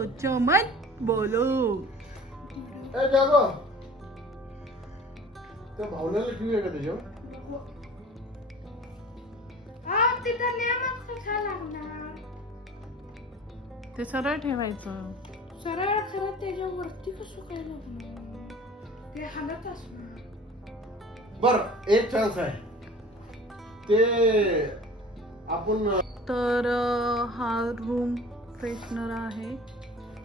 सोचो मत बोलो। ए जागो, त्या भावनेला ठेवूया का त्याच्यावर? तिथं नियमच कसा लागणार? ते सरळ ठेवायचं. सरळ खरं त्याच्यावरती कसं काय लागणार? ते हालत असणार. बर एक चान्स आहे ते आपण तर हा रूम फ्रेशनर आहे.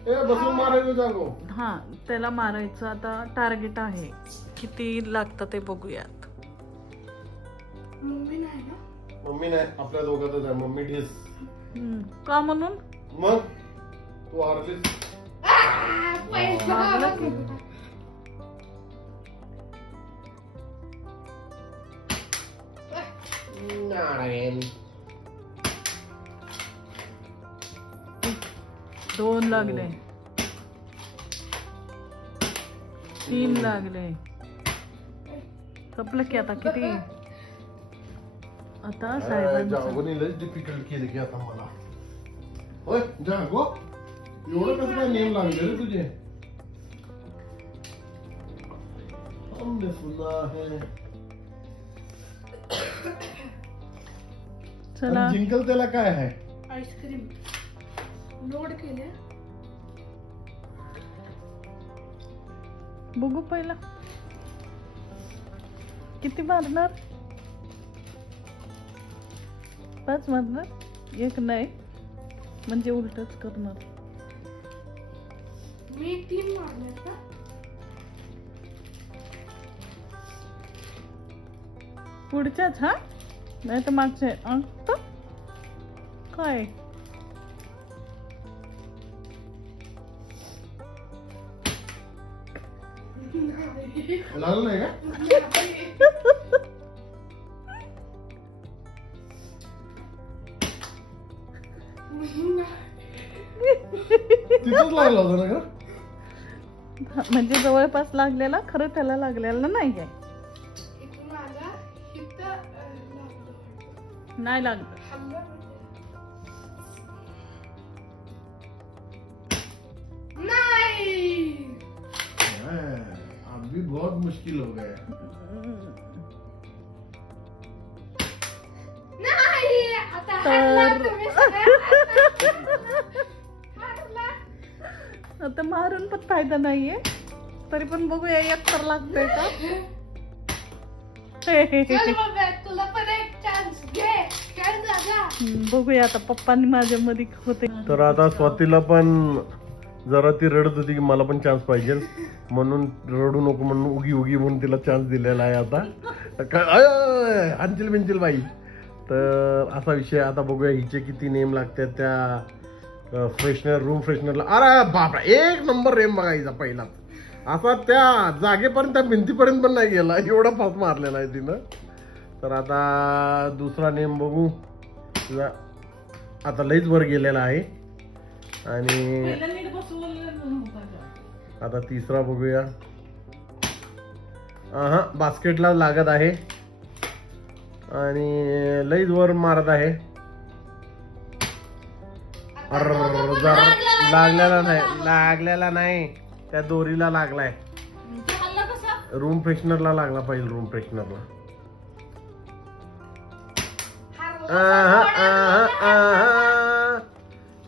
ए बसून मारायचं जागो. हा त्याला मारायचं. आता टार्गेट आहे, किती लागतं ते बघूयात. मम्मी नाही ना? मम्मी नाही, आपल्या दोघातच आहे. मम्मी ढीस. का म्हणून? मग तू हारलीस. लागलं की? नारायण. 2 लागले, 3 लागले. संपलं की आता किती? आता साहेबांचं जागोने लय डिफिकल्ट केलं की आता मला. होय जागो, एवढं कसं काय नेम लागले रे तुझे? हमने सुना है. चला आणि जिंकल त्याला काय आहे? आईस्क्रीम लोड केले. बघू पहिला किती मारणार. 5 मारणार, 1 नाही म्हणजे उलटच करणार. मी 3 मारले का? पुढच्याच हा, नाही तर मागचे अंक काय. लागलं नाही का? तिथंच लागला होता ना का? म्हणजे जवळपास लागलेला, खरं त्याला लागलेला नाही आहे. इथून आला, इथं लागलं. नाही लागलं. नाही. अभी बहुत मुश्किल हो गया. नाही. आता तर हारला तुम्ही हारला. आता मारून पण फायदा नाहीये. तरी पण बघूया, 1 तर लागतंय का. चल बाबा, तुला पण एक चान्स घे. खेळ दादा. बघूया आता पप्पांनी माझ्या मध्ये होते. तर आता स्वातीला पण जरा ती रडत होती की मला पण चान्स पाहिजे, म्हणून रडू नको म्हणून उगी उगी म्हणून तिला चान्स दिलेला आहे. आता आणतील बिनतील बाई. तर असा विषय. आता बघूया हिचे किती नेम लागतात त्या फ्रेशनर, रूम फ्रेशनरला. अरे बापरा, 1 नंबर नेम बघायचा पहिलाच. असा त्या जागेपर्यंत, त्या भिंतीपर्यंत पण नाही गेला, एवढा फास्ट मारलेला आहे तिनं. तर आता दुसरा नेम बघू. आता लईच वर गेलेला आहे. आणि आता तिसरा बघूया. हा बास्केटला लागत आहे आणि लईच वर मारत आहे. जरा लागलेला नाही, त्या दोरीला लागलाय. रूम फ्रेशनरला लागला पाहिजे. रूम फ्रेशनरला.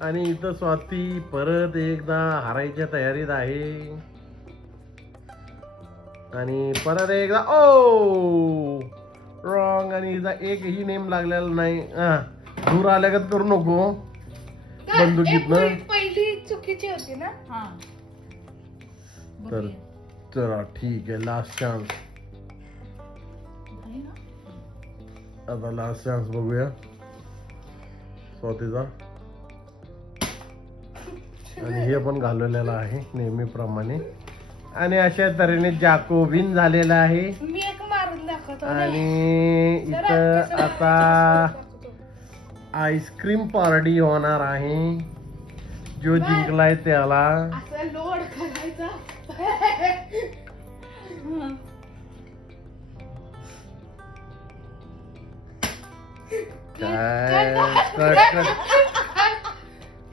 आणि इथं स्वाती परत एकदा हारायच्या तयारीत आहे. आणि परत एकदा ओ रॉंग. आणि हिचा एकही नेम लागलेला नाही. दूर आल्यागत करू नको बंदुकीतनं. पहिली चुकीची होती ना. तर चला ठीक आहे, लास्ट चान्स. आता लास्ट चान्स बघूया स्वातीचा. आणि हे पण घालवलेलं आहे नेहमीप्रमाणे. आणि अशा तऱ्हेने जाको विन झालेला आहे. मी एक मारून दाखवतो. आणि इथं आता आईस्क्रीम पार्टी होणार आहे. जो जिंकलाय त्याला असं लोड करायचा. काय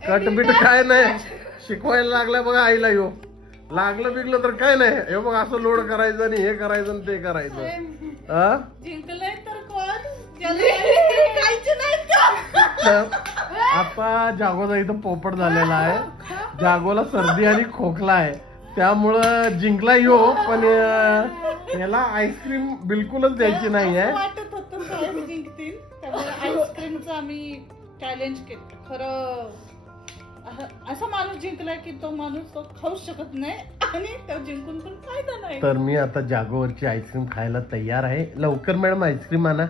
कट बीट काय नाही. शिकवायला लागलाय बघा आईला यो. लागलं बिगलं तर काय नाही, हे बघ असं लोड करायचं आणि हे करायचं आणि ते करायचं. हा जिंकलंय तर कोण ज्याला खायचे नाहीत का? आता जागोचा इथं पोपट झालेला आहे. जागोला सर्दी आणि खोकला आहे, त्यामुळं जिंकला यो. पण याला आईस्क्रीम बिलकुलच द्यायची नाही आहे. वाटत होतं साहेब जिंकतील, त्यामुळे आईस्क्रीमचं आम्ही चॅलेंज केलं. खरं असा माणूस जिंकलाय की तो माणूस तो खाऊच शकत नाही आणि तो जिंकून पण फायदा नाही. तर मी आता जागोवरची आईस्क्रीम खायला तयार आहे. लवकर मॅडम आईस्क्रीम आणा.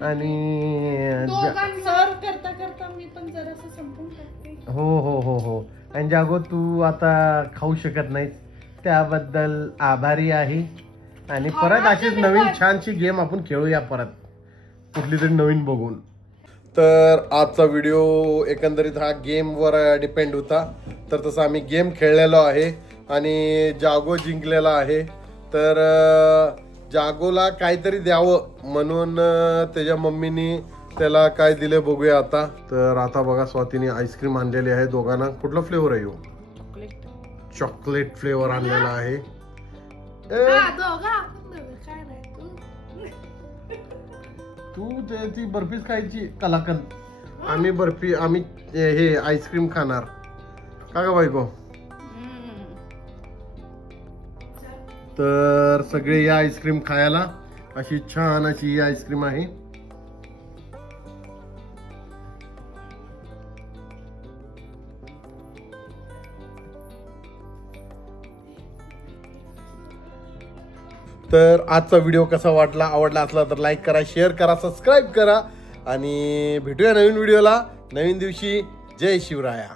आणि सर्व करता करता मी पण जरासं संपून टाकते. हो हो हो हो. आणि जागो तू आता खाऊ शकत नाहीस, त्याबद्दल आभारी आहे. आणि परत अशीच नवीन छानशी गेम आपण खेळूया परत, कुठली तरी नवीन बघून. तर आजचा व्हिडिओ एकंदरीत हा गेमवर डिपेंड होता. तर तसं आम्ही गेम खेळलेलो आहे आणि जागो जिंकलेला आहे. तर जागोला काहीतरी द्यावं म्हणून त्याच्या मम्मीनी त्याला काय दिले बघूया आता. तर आता बघा स्वातीने आईस्क्रीम आणलेली आहे दोघांना. कुठला फ्लेवर आहे? चॉकलेट फ्लेवर आणलेला आहे. तू ती बर्फीच खायची कलाकंद, आम्ही बर्फी, आम्ही हे आईस्क्रीम खाणार का ग बायको? तर सगळे या आईस्क्रीम खायला. अशी छान अशी ही आईस्क्रीम आहे. तर आजचा व्हिडिओ कसा वाटला, आवडला असला तर लाईक करा, शेअर करा, सबस्क्राईब करा आणि भेटूया नवीन व्हिडिओला नवीन दिवशी. जय शिवराया.